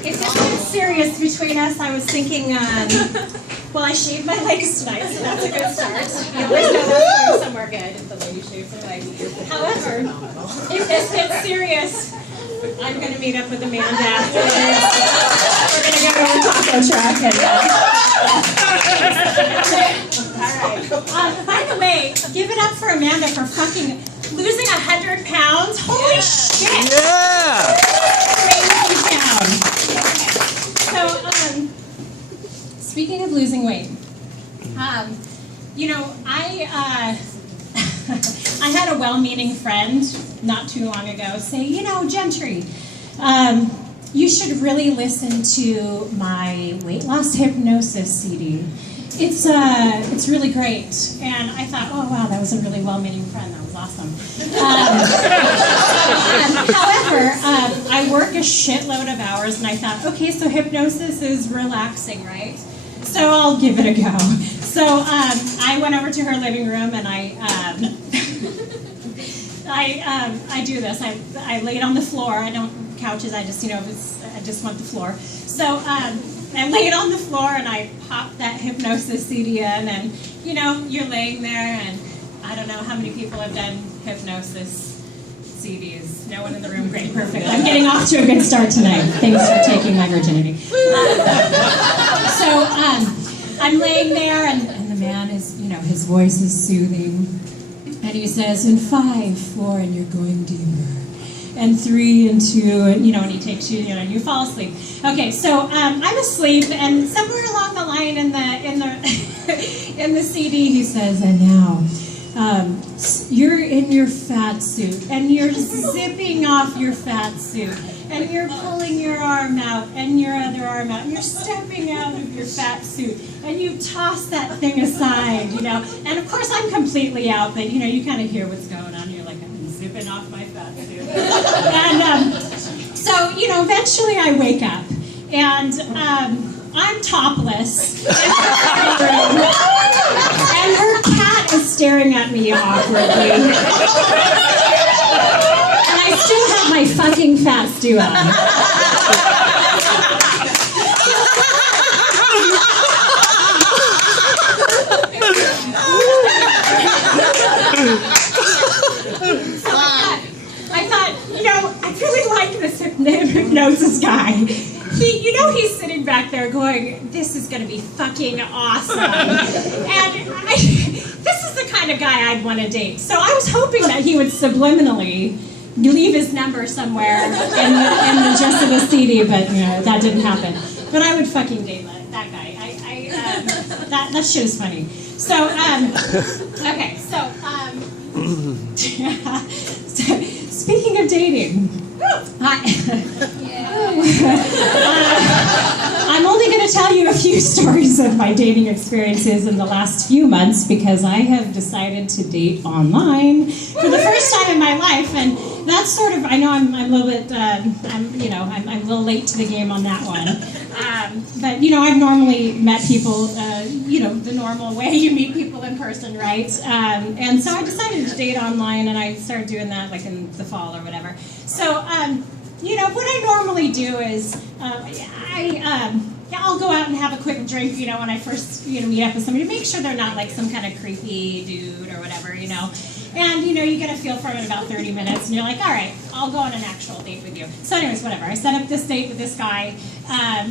If this gets serious between us, I was thinking, well, I shaved my legs tonight, so that's a good start. You always know that's going somewhere good if the lady shaves her legs. However, if this gets serious, I'm going to meet up with Amanda afterwards. We're going to go to a taco truck. All right. By the way, give it up for Amanda for fucking losing 100 pounds. Holy shit! Yeah! Crazy town. So, speaking of losing weight, you know, I had a well-meaning friend not too long ago say, you know, Gentry, you should really listen to my weight loss hypnosis CD. It's really great. And I thought, oh wow, that was a really well-meaning friend. That was awesome. However, I work a shitload of hours, and I thought, okay, so hypnosis is relaxing, right? So I'll give it a go. So I went over to her living room, and I do this. I laid on the floor. I don't couches. I just, you know, I just want the floor. So I laid on the floor, and I popped that hypnosis CD in, and you know, you're laying there, and I don't know how many people have done hypnosis CDs. No one in the room. Great, perfect. I'm getting off to a good start tonight. Thanks for taking my virginity. So I'm laying there, and the man is, you know, his voice is soothing, and he says, in 5, 4, and you're going deeper, and 3 and 2, and you know, and he takes you, you know, and you fall asleep. Okay, so I'm asleep, and somewhere along the line in the CD, he says, and now. You're in your fat suit, and you're zipping off your fat suit, and you're pulling your arm out, and your other arm out, and you're stepping out of your fat suit, and you toss that thing aside, you know, and of course I'm completely out, but you know, you kind of hear what's going on, you're like, I'm zipping off my fat suit, and so, you know, eventually I wake up, and I'm topless in her room, and her cat is staring at me awkwardly. And I still have my fucking fat stew on. So I thought, you know, I really like this hypnosis guy. You know, he's sitting back there going, this is going to be fucking awesome. And this is the kind of guy I'd want to date. So I was hoping that he would subliminally leave his number somewhere in the gist of the CD, but you know, that didn't happen. But I would fucking date that guy. That shit is funny. So, okay, so, speaking of dating, I'm only going to tell you a few stories of my dating experiences in the last few months because I have decided to date online for the first time in my life, and that's sort of, I know I'm a little bit, I'm a little late to the game on that one. But you know, I've normally met people, you know, the normal way you meet people in person, right? And so I decided to date online, and I started doing that like in the fall or whatever. So, you know, what I normally do is I'll go out and have a quick drink, you know, when I first, you know, meet up with somebody, make sure they're not like some kind of creepy dude or whatever, you know. And, you know, you get a feel for it in about 30 minutes, and you're like, all right, I'll go on an actual date with you. So anyways, whatever. I set up this date with this guy,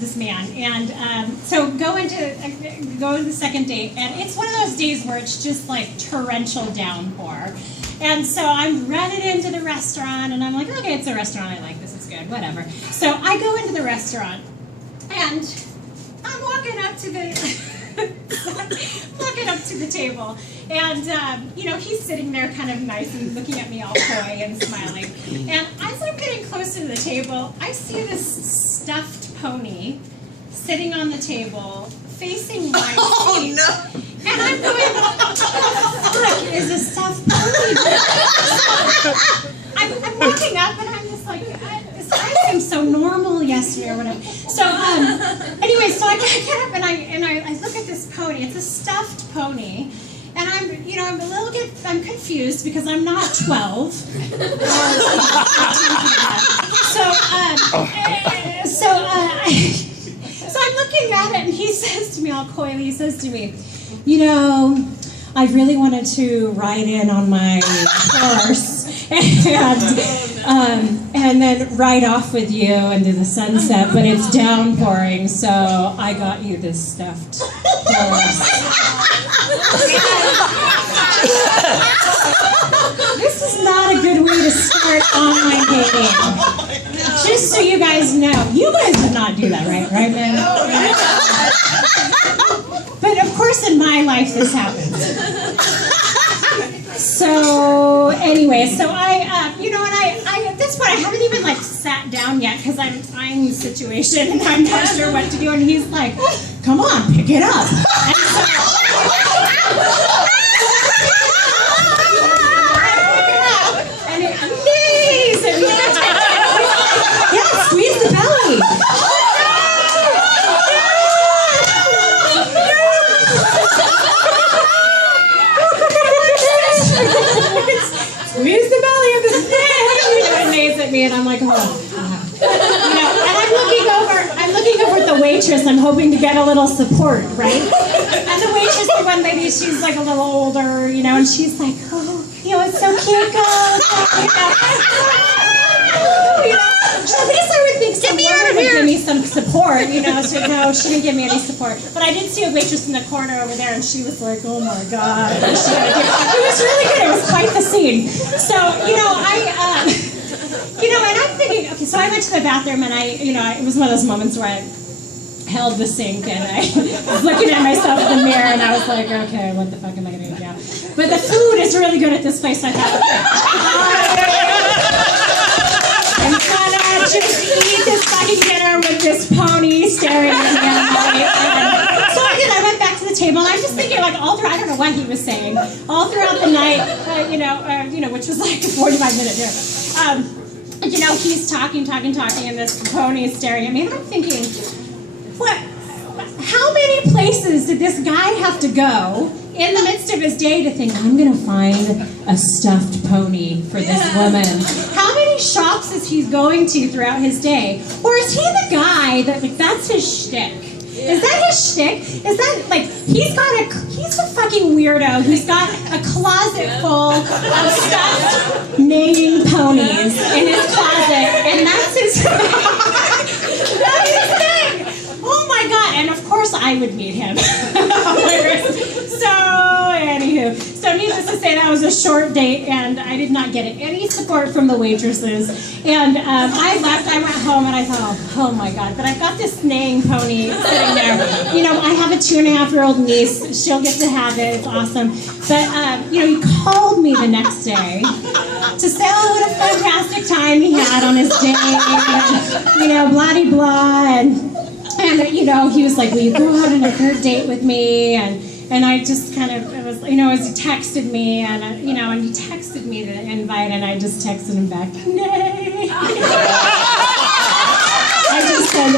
this man, and so go into the second date, and it's one of those days where it's just like torrential downpour. And so I'm running into the restaurant, and I'm like, okay, it's a restaurant I like, this is good, whatever. So I go into the restaurant, and I'm walking up to the table, and you know, he's sitting there kind of nice and looking at me all coy and smiling. And as I'm getting closer to the table, I see this stuffed pony sitting on the table, facing my face. Oh no! And I'm going, what the fuck is a stuffed pony? I'm walking up, and I'm just like, this guy seems so normal yesterday or whatever. So anyway, so I get up and I look at this pony. It's a stuffed pony, and I'm confused because I'm not 12. So looking at it, and he says to me, all coyly, he says to me, you know, I really wanted to ride in on my horse and then ride off with you into the sunset, but it's downpouring, so I got you this stuffed horse. This is not a good way to start online dating. Just so you guys know, you guys did not do that, right, man? But of course, in my life, this happens. So anyway, so I, at this point, I haven't even like sat down yet because I'm trying the situation and I'm not sure what to do. And he's like, "Come on, pick it up." And so, and it knees and yeah, squeeze the belly. Squeeze the belly of the snake. And maze at me, and I'm like, oh. And I'm looking over at the waitress. I'm hoping to get a little support, right? And the waitress, the one lady, she's like a little older, and she's like, oh, it's so cute, girl. At least I would think someone would give me some support, so no, she didn't give me any support. But I did see a waitress in the corner over there, and she was like, oh my God. It was really good. It was quite the scene. So, and I'm thinking, okay, so I went to the bathroom, and it was one of those moments where I held the sink, and I was looking at myself in the mirror, and I was like, okay, what the fuck am I going to do now? But the food is really good at this place, I thought, I'm gonna just eat this fucking dinner with this pony staring at me. So I went back to the table, and I was just thinking, like, all through, I don't know what he was saying, all throughout the night, which was like a 45-minute dinner. He's talking, and this pony is staring at me, and I'm thinking, how many places did this guy have to go in the midst of his day to think, I'm going to find a stuffed pony for this woman? How many shops is he going to throughout his day? Or is he the guy that, that's his shtick? Is that his shtick? Is that, he's a fucking weirdo who's got a closet full of stuffed neighing ponies in his closet, and that's his thing! Oh my God, and of course I would meet him. So needless to say, that was a short date, and I did not get any support from the waitresses. And I left, I went home, and I thought, oh my God, but I've got this neighing pony sitting there. I have a 2.5-year-old niece. She'll get to have it. It's awesome. But, he called me the next day to say, oh, what a fantastic time he had on his date, and, blah-de-blah, and he was like, will you go out on a third date with me? And I just kind of, it was, as he texted me, and, and he texted me the invite, and I just texted him back, nay. I just said,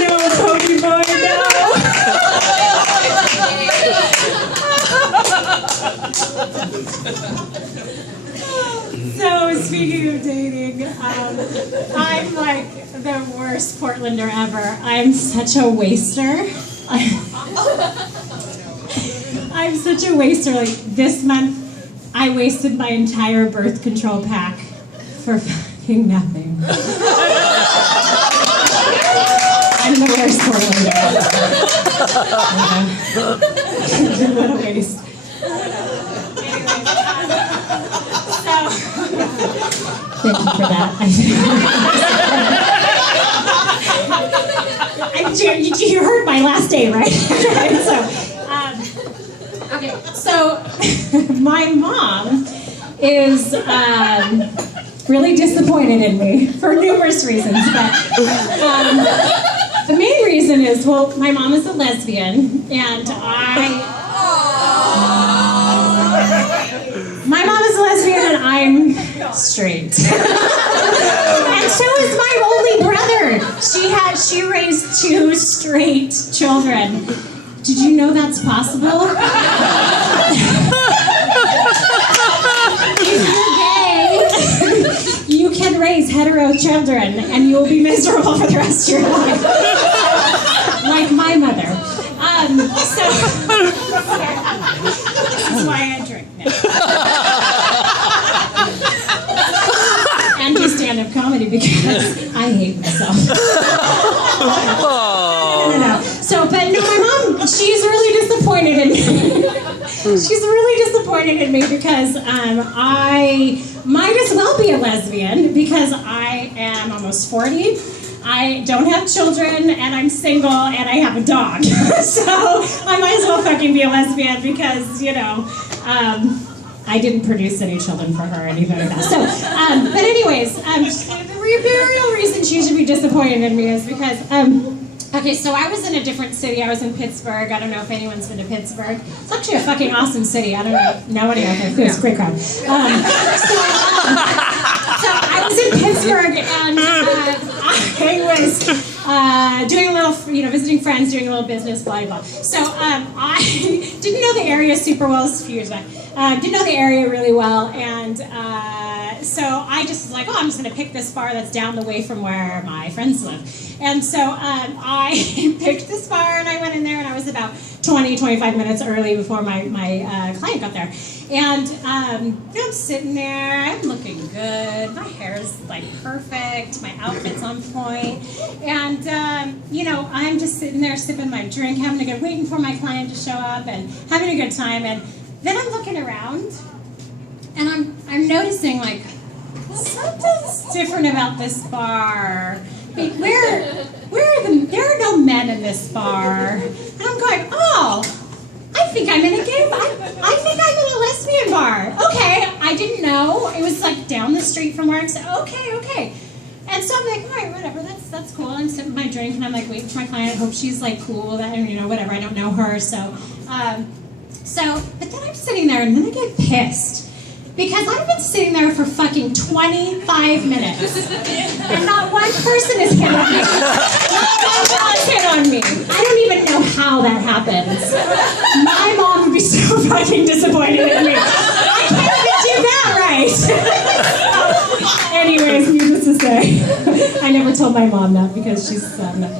no, pony boy, no. So, speaking of dating, I'm like the worst Portlander ever. I'm such a waster. I'm such a waster. This month, I wasted my entire birth control pack for fucking nothing. I'm the worst Portlander ever. What a waste. Thank you for that. You heard my last day, right? So my mom is really disappointed in me for numerous reasons, but the main reason is, my mom is a lesbian, and my mom is a lesbian, and I'm straight. And so is my only brother. She raised 2 straight children. Did you know that's possible? If you're gay, you can and raise hetero children, and you will be miserable for the rest of your life. Like my mother. So this is why I drink now. And do stand-up comedy because I hate myself. No. So, but no, my mom, she's really disappointed in me. She's really disappointed in me because I might as well be a lesbian because I am almost 40. I don't have children, and I'm single, and I have a dog. So I might as well fucking be a lesbian because, you know, I didn't produce any children for her or anything like that. So, but anyways, the real reason she should be disappointed in me is because, okay, so I was in a different city. I was in Pittsburgh. I don't know if anyone's been to Pittsburgh. It's actually a fucking awesome city. I don't know. Nobody out there. It's a great crowd. So I was in Pittsburgh, and I was doing a little, visiting friends, doing a little business, blah, blah. So I didn't know the area super well. This was a few years back. Didn't know the area really well, and so I just was like, I'm just going to pick this bar that's down the way from where my friends live. And so I picked this bar, and I went in there, and I was about 20-25 minutes early before my client got there. And I'm sitting there, I'm looking good, my hair's like perfect, my outfit's on point, and I'm just sitting there sipping my drink, waiting for my client to show up and having a good time. And then I'm looking around, and I'm noticing like something's different about this bar. Like, there are no men in this bar. And I'm going, I think I'm in a gay bar. I think I'm in a lesbian bar. Okay, I didn't know. It was like down the street from where I'm saying, okay. And so I'm like, all right, whatever, that's cool. I'm sipping my drink, and I'm like waiting for my client. I hope she's like cool, that, whatever, I don't know her. So, but then I'm sitting there, and then I get pissed. Because I've been sitting there for fucking 25 minutes, and not one person has hit on me. Not one girl has hit on me. I don't even know how that happens. My mom would be so fucking disappointed in me. I can't even do that right. Anyways, needless to say, I never told my mom that because she's not.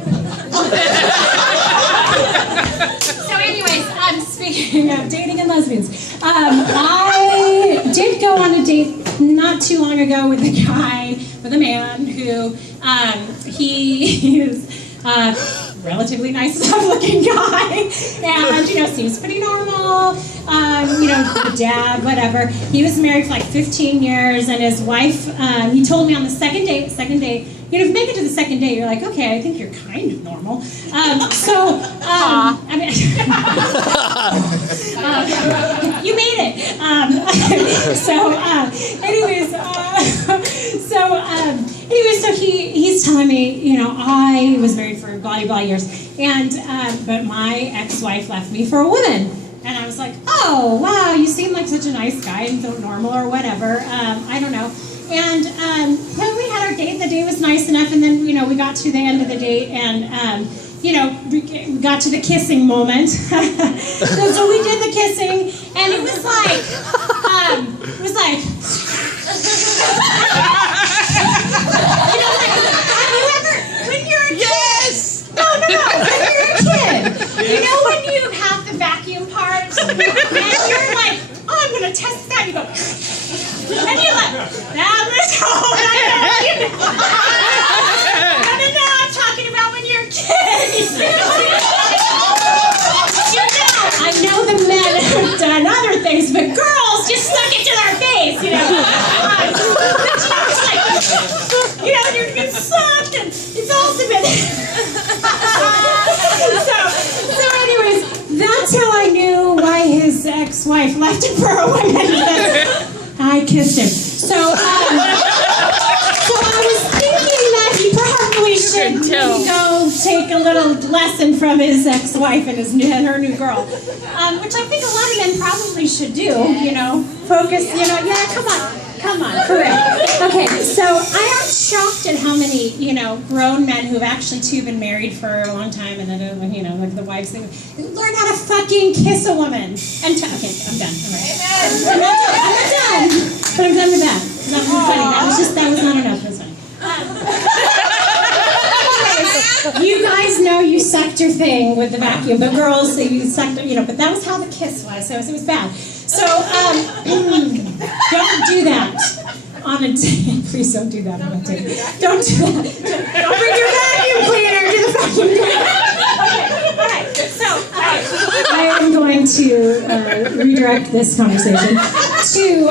Speaking of dating and lesbians, I did go on a date not too long ago with a man who, he is a relatively nice enough-looking guy, and, seems pretty normal, the dad, whatever. He was married for like 15 years, and his wife, he told me on the second date, if you make it to the second date, you're like, okay, I think you're kind of normal. You made it. So he's telling me, I was married for blah years, and but my ex-wife left me for a woman. And I was like, oh, wow, you seem like such a nice guy and so normal or whatever. I don't know. And then we had our date. The date was nice enough, and then we got to the end of the date, and we got to the kissing moment. So we did the kissing, and it was like, have you ever, when you're a kid? Yes. No. When you're a kid, when you have the vacuum part, and you're like, I'm gonna test that. You go. And you're like, no, I'm talking about when you're a kid. I know the men have done other things, but girls just suck it to their face, you're getting sucked, and it's also been... so anyways, that's how I knew why his ex-wife left him for a woman. I kissed him. So I was thinking that he probably should go take a little lesson from his ex-wife and her new girl, which I think a lot of men probably should do. Focus. Come on, for real. Okay, so I am shocked at how many grown men who've actually been married for a long time, and then like the wives learn how to fucking kiss a woman. Okay, I'm done. All right. I'm not done. But I'm done with that. Nothing funny. That was not enough. suctor thing with the vacuum, but girls, they use suctor, but that was how the kiss was, so it was bad. So, don't do that on a date. Please don't do that on a date. Don't do that. Don't bring your vacuum cleaner to the vacuum cleaner. Okay, all right. So, I am going to redirect this conversation to,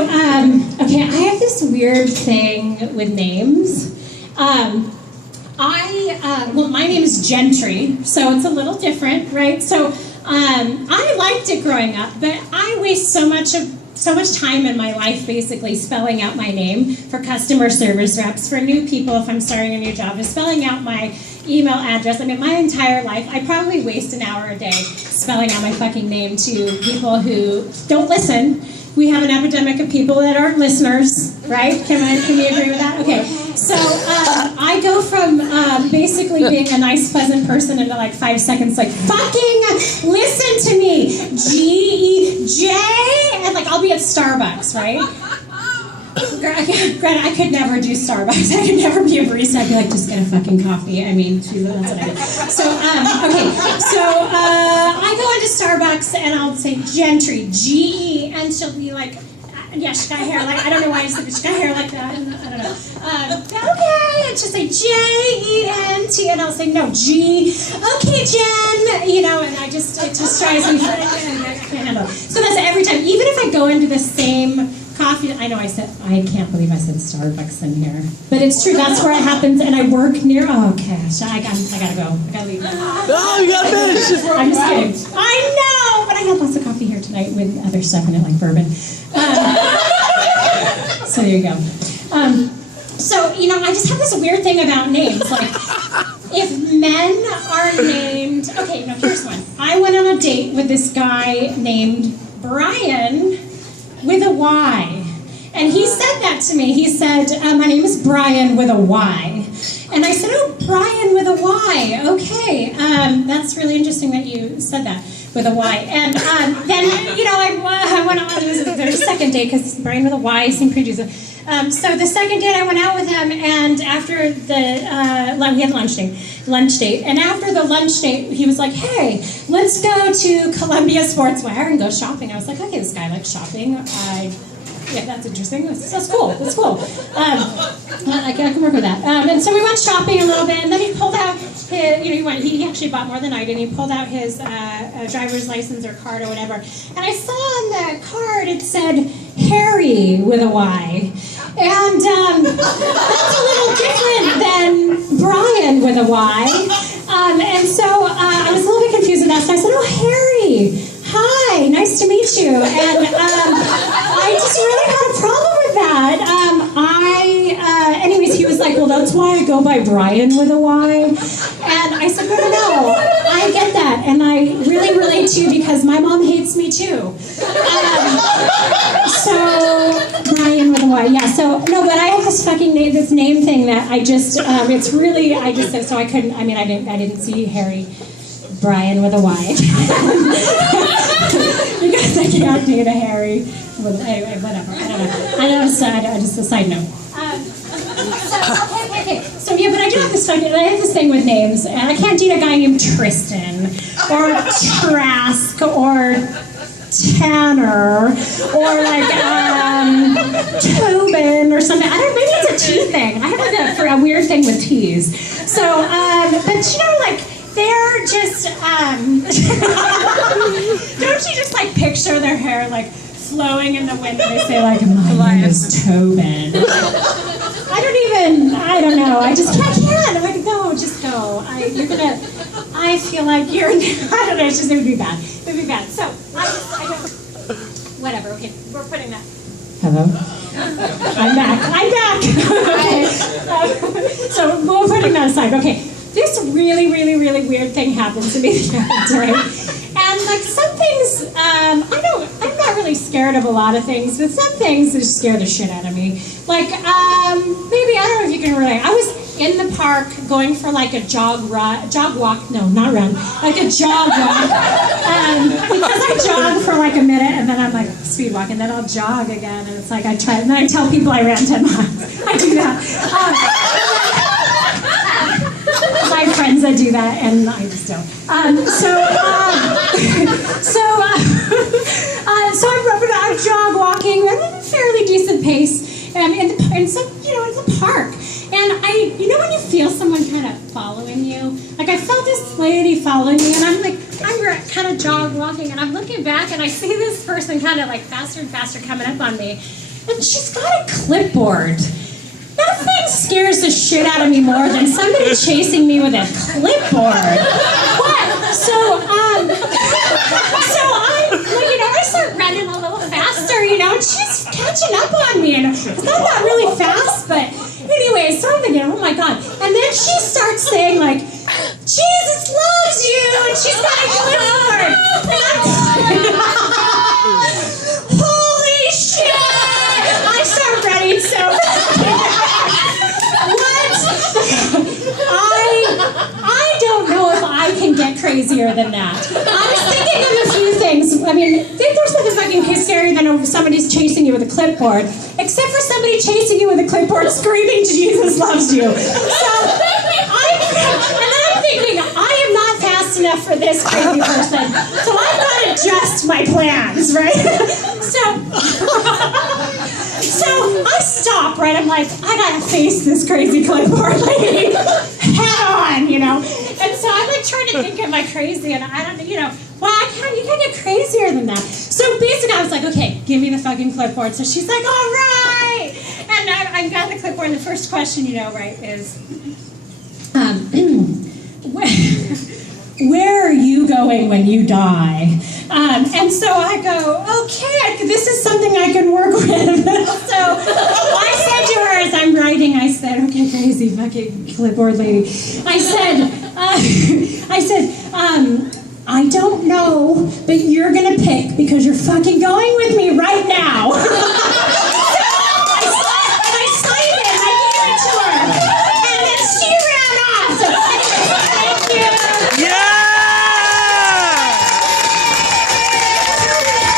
okay, I have this weird thing with names. Well, my name is Gentry, so it's a little different, right? So I liked it growing up, but I waste so much time in my life basically spelling out my name for customer service reps, for new people if I'm starting a new job, is spelling out my email address. I mean, my entire life, I probably waste an hour a day spelling out my fucking name to people who don't listen. We have an epidemic of people that aren't listeners, right? Can we agree with that? Okay, so I go from basically being a nice, pleasant person into like 5 seconds, like, fucking listen to me, G-E-J, and like I'll be at Starbucks, right? Granted, I could never do Starbucks. I could never be a barista. I'd be like, just get a fucking coffee. I mean, that's what I do. So, okay. So, I go into Starbucks and I'll say Gentry, G-E, and she'll be like, yeah, she got hair like, I don't know why I said she got hair like that. I don't know. Okay, and she'll say J-E-N-T, and I'll say, no, G, okay, Jen, and it just drives me, I can't handle it. So that's every time, even if I go into the same coffee, I can't believe I said Starbucks in here. But it's true, that's where it happens, and I work near, oh gosh, I gotta go. I gotta leave now. No, you gotta finish. I'm just kidding. I know, but I had lots of coffee here tonight with other stuff in it, like bourbon. So there you go. So, I just have this weird thing about names. Like, if men are named, okay, no, here's one. I went on a date with this guy named Brian with a Y. And he said that to me. He said, my name is Brian with a Y. And I said, oh, Brian with a Y. Okay, that's really interesting that you said that, with a Y. And then, I went on, there was a second date, because Brian with a Y seemed pretty decent. So the second date, I went out with him, and after we had lunch date, and after the lunch date, he was like, hey, let's go to Columbia Sportswear and go shopping. I was like, okay, this guy likes shopping. Yeah, that's interesting. That's cool. That's cool. I can work with that. And so we went shopping a little bit, and then he pulled out his, he actually bought more than I did. He pulled out his driver's license or card or whatever. And I saw on the card it said Harry with a Y. And that's a little different than Brian with a Y. And so I was a little bit confused with that. So I said, oh, Harry. Hi, nice to meet you. And I just really had a problem with that. Anyways, he was like, well, that's why I go by Brian with a Y. And I said, no, I get that. And I really relate to you because my mom hates me too. So, Brian with a Y. Yeah, so, no, but I have this fucking this name thing that I just, it's really, so I couldn't, I didn't see Harry. Brian with a Y. Because I can't date a Harry. Anyway, whatever. I don't know. Just a side note. Okay. So yeah, but I do have this thing with names, and I can't date a guy named Tristan or Trask or Tanner or like Tobin or something. Maybe it's a T thing. I have a weird thing with T's. So, but they're just, don't you just picture their hair flowing in the wind and they say my name is Tobin. I don't know, I can't. I'm like, no, just go. I feel like you're, I don't know, it would be bad. It would be bad. So, I don't, whatever, okay, we're putting that. Hello? I'm back. Okay. So, we're putting that aside. Okay. This really, really, really weird thing happened to me the other day. And some things, I'm not really scared of a lot of things, but some things just scare the shit out of me. Maybe, I don't know if you can relate. I was in the park going for a jog walk, because I jog for a minute and then I'm speed walk and then I'll jog again and it's I try, and then I tell people I ran 10 miles. I do that. My friends that do that, and I just don't. So I'm jog walking at a fairly decent pace, in some, it's a park. And when you feel someone kind of following you, like I felt this lady following me, and I'm kind of jog walking, and I'm looking back, and I see this person kind of like faster and faster coming up on me, and she's got a clipboard. Nothing scares the shit out of me more than somebody chasing me with a clipboard. What? So I start running a little faster, and she's catching up on me, and it's not really fast, but anyway, so I'm thinking, oh my God. And then she starts saying, like, Jesus loves you, and she's got a clipboard. And I'm holy shit! I start running so I don't know if I can get crazier than that. I was thinking of a few things. I mean, there's nothing fucking scarier than somebody's chasing you with a clipboard, except for somebody chasing you with a clipboard screaming, Jesus loves you. And then I'm thinking, I am not fast enough for this crazy person, so I've got to adjust my plans, right? So I stop, right? I'm like, I gotta face this crazy clipboard lady head on, And so I'm like trying to think, am I crazy? And I don't, you can't get crazier than that. So basically I was like, okay, give me the fucking clipboard. So she's like, all right. And I got the clipboard, and the first question, right, is, where are you going when you die? And so I go, okay, this is something I can work with. So I said to her as I'm writing, I said, okay, crazy fucking clipboard lady. I said, I don't know, but you're gonna pick because you're fucking going with me right now.